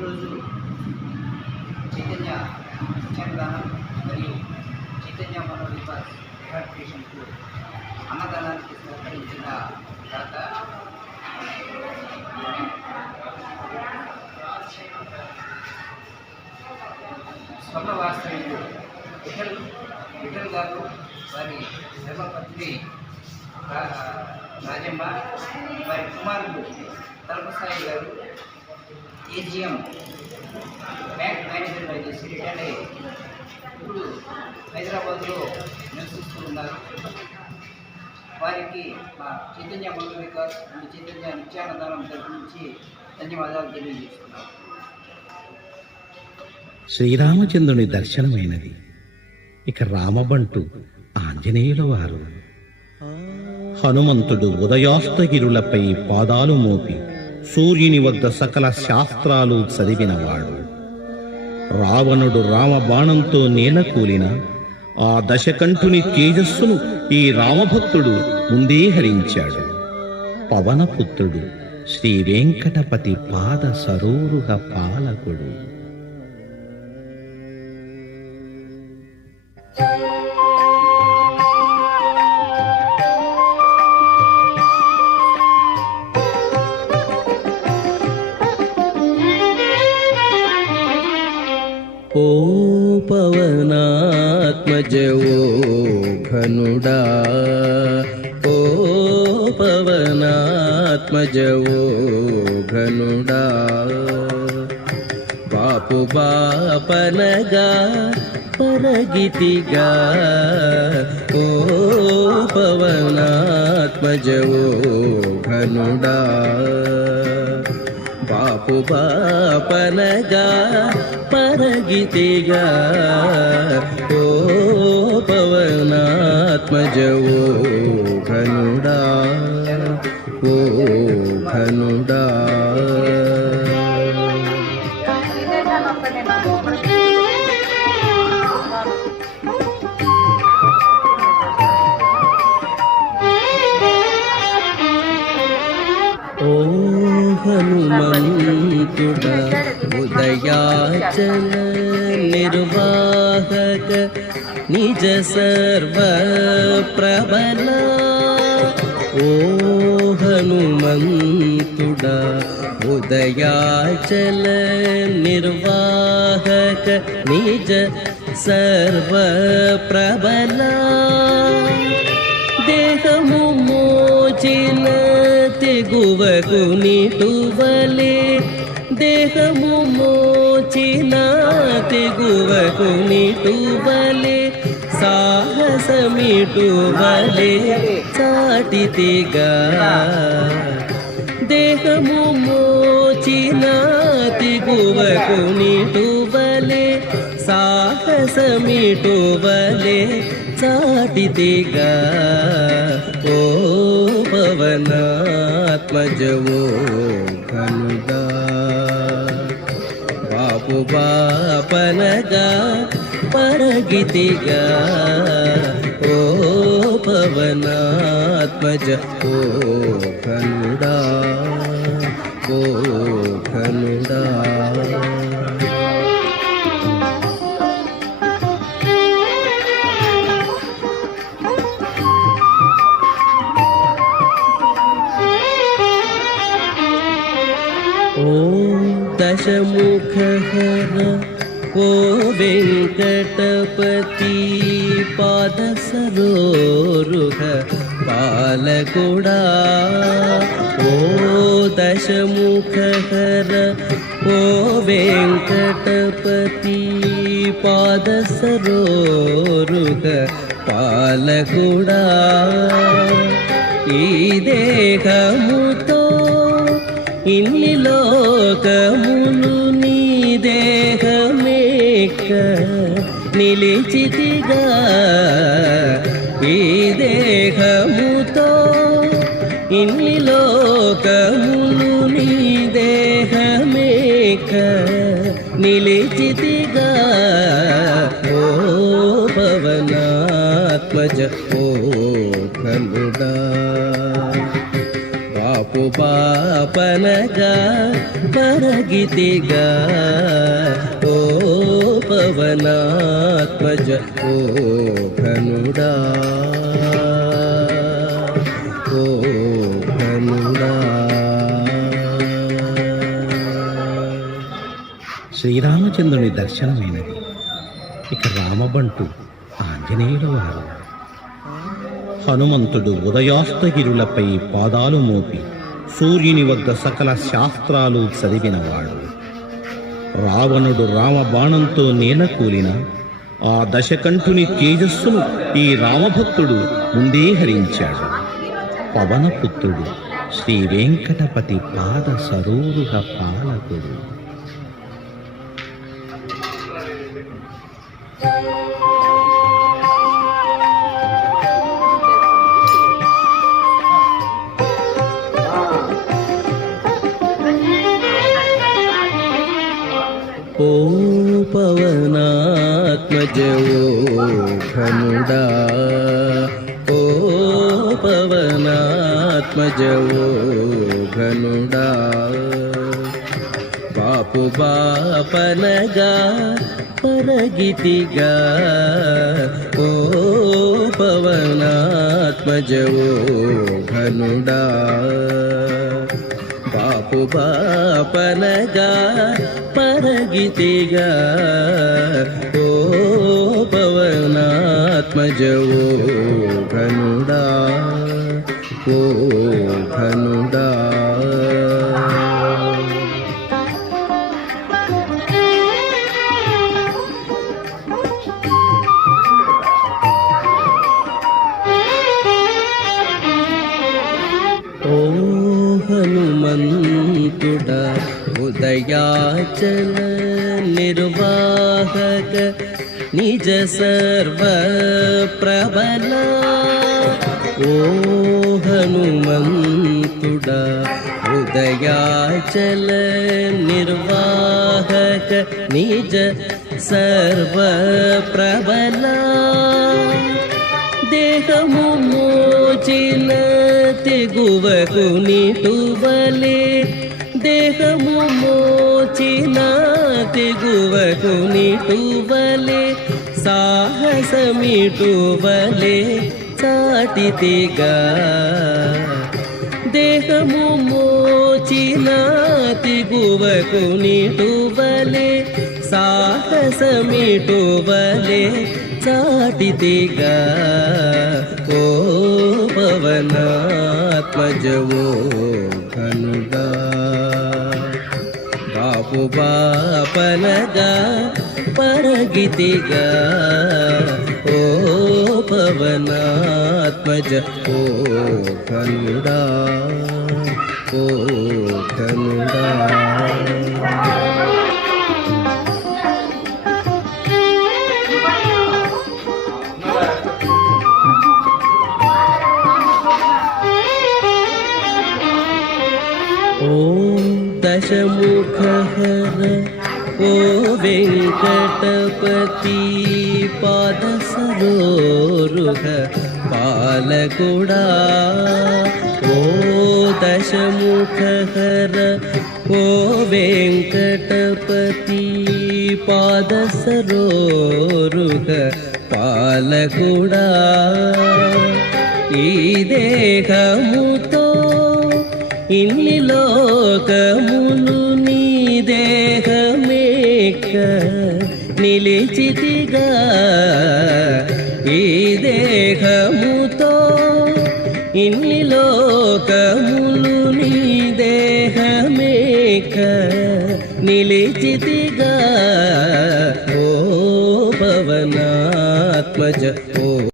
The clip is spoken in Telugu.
ఈరోజు చైతన్య విద్యాదానం మరియు చైతన్య మనోవికాస్ రిహాబిలిటేషన్కు అన్నదానానికి సహకరించిన దాత స్వప్న వాస్తవ్యులు విఠల్ గారు, వారి ధర్మపత్ని రాజమ్మ, వారి కుమారుడు తలపసాయి గారు ఏజిఎం బ్యాంక్ మేనేజర్గా చేసి రిటైర్ అయ్యి ఇప్పుడు హైదరాబాద్లో నివసిస్తూ ఉన్నారు. వారికి మా చైతన్య మనోవికాస్ మరియు చైతన్య నిత్యాన్నదానం తరఫు నుంచి ధన్యవాదాలు తెలియజేస్తున్నాం. శ్రీరామచంద్రుని దర్శనమైనది. ఇక రామబంటు ఆంజనేయుల వారు. హనుమంతుడు ఉదయాస్తగిరులపై పాదాలు మోపి సూర్యుని వద్ద సకల శాస్త్రాలు చదివినవాడు. రావణుడు రామబాణంతో నేలకూలిన ఆ దశకంఠుని తేజస్సును ఈ రామభక్తుడు ముందే హరించాడు. పవనపుత్రుడు శ్రీ వెంకటపతి పాద సరోరుహ పాలకుడు. ఓ పవనాత్మజవో ఘనుడా, ఓ పవనాత్మజవో ఘనుడా, బాపు బాపనగా పరగితిగా, ఓ పవనాత్మజవో ఘనుడా, బాపు బాపనగా పరగితిగా, ఓ పవనాత్మజవో ఘనుడా, ఓ ఘనుడా. ఓ హనుమంతుడా ఉదయాచల నిర్వాహక నిజ సర్వ ప్రబల, ఓ హనుమంతుడా ఉదయాచల నిర్వాహక నిజ సర్వ ప్రబల, దేహము మోచిన తెగువకు నిటువలే, దేహము మోచిన తెగువకు నిటువలే, సాహసమిటువలే చాటితిగా, దేహము మోచిన తెగువకు నిటువలే, సాహసమిటువలే చాటితిగా, ఓ పవనాత్మజవో ఘనుడా, బాపు బాపనగా పరగితిగా, ఓ పవనాత్మజ ఓ ఘనుడా, ఓ ఘనుడా. ఓ దశముఖహర ఓ వెంకటపతి పాద సరోరుహ పాలకుడా, ఓ దశముఖహర ఓ వెంకటపతి పాద సరోరుహ పాలకుడా, ఈ దేహముతో ఇన్ని లోకములు నీ దేహమేక నిలిచితిగా, ఈ దేహముతో ఇన్ని లోకములు నీ దేహమేక నిలిచితిగా, ఓ పవనాత్మజ ఓ ఘనుడా, బాపు పాపు పాపనగా పరగితిగా ఓ పవనాత్మజ ఓ ఘనుడా ఓ ఘనుడా. శ్రీరామచంద్రుని దర్శనమైనది. ఇక రామబంటు ఆంజనేయుల వారు. హనుమంతుడు ఉదయాస్తగిరులపై పాదాలు మోపి సూర్యుని వద్ద సకల శాస్త్రాలు చదివినవాడు. రావణుడు రామబాణంతో నేలకూలిన ఆ దశకంఠుని తేజస్సును ఈ రామభక్తుడు ముందే హరించాడు. పవనపుత్రుడు శ్రీ వెంకటపతి పాద సరోరుహ పాలకుడు. ఓ పవనాత్మజ ఓ ఘనుడా ఓ పవనాత్మజ ఓ ఘనుడా. పాపు బాపనగా పరగితిగా ఓ పవనాత్మజ ఓ ఘనుడా. పాపు పాపనగా పరగితిగా ఓ పవనాత్మజ ఓ ఘనుడా ఓ ఘనుడా. ఓ హనుమంతుడా ఉదయాచల నిర్వాహక నిజ సర్వ ప్రబల. ఓ హనుమంతుడా ఉదయాచల నిర్వాహక నిజ సర్వ ప్రబల. దేహము మోచిన తెగువకు నిటువలే దేహము మోచిన తెగువకు నిటువలే సాహసమిటువలే చాటితిగా. దేహము మోచిన తెగువకు నిటువలే సాహసమిటువలే చాటితిగా. ఓ పవనాత్మజ ఓ ఘనుడా. పాపు బాపనగా పరగితిగా ఓ పవనాత్మజ ఓ ఘనుడా ఓ ఘనుడా. ఓ దశముఖహర ఓ వెంకటపతి పాద సరోరుహ పాలకుడా. ఓ దశముఖహర ఓ వెంకటపతి పాద సరోరుహ పాలకుడా. ఈ దేహముతో ఇన్ని లోకములు నీ దేహమేక నిలిచితిగా. ఈ దేహముతో ఇన్ని లోకములు నీ దేహమేక నిలిచితిగా. ఓ పవనాత్మజ ఓ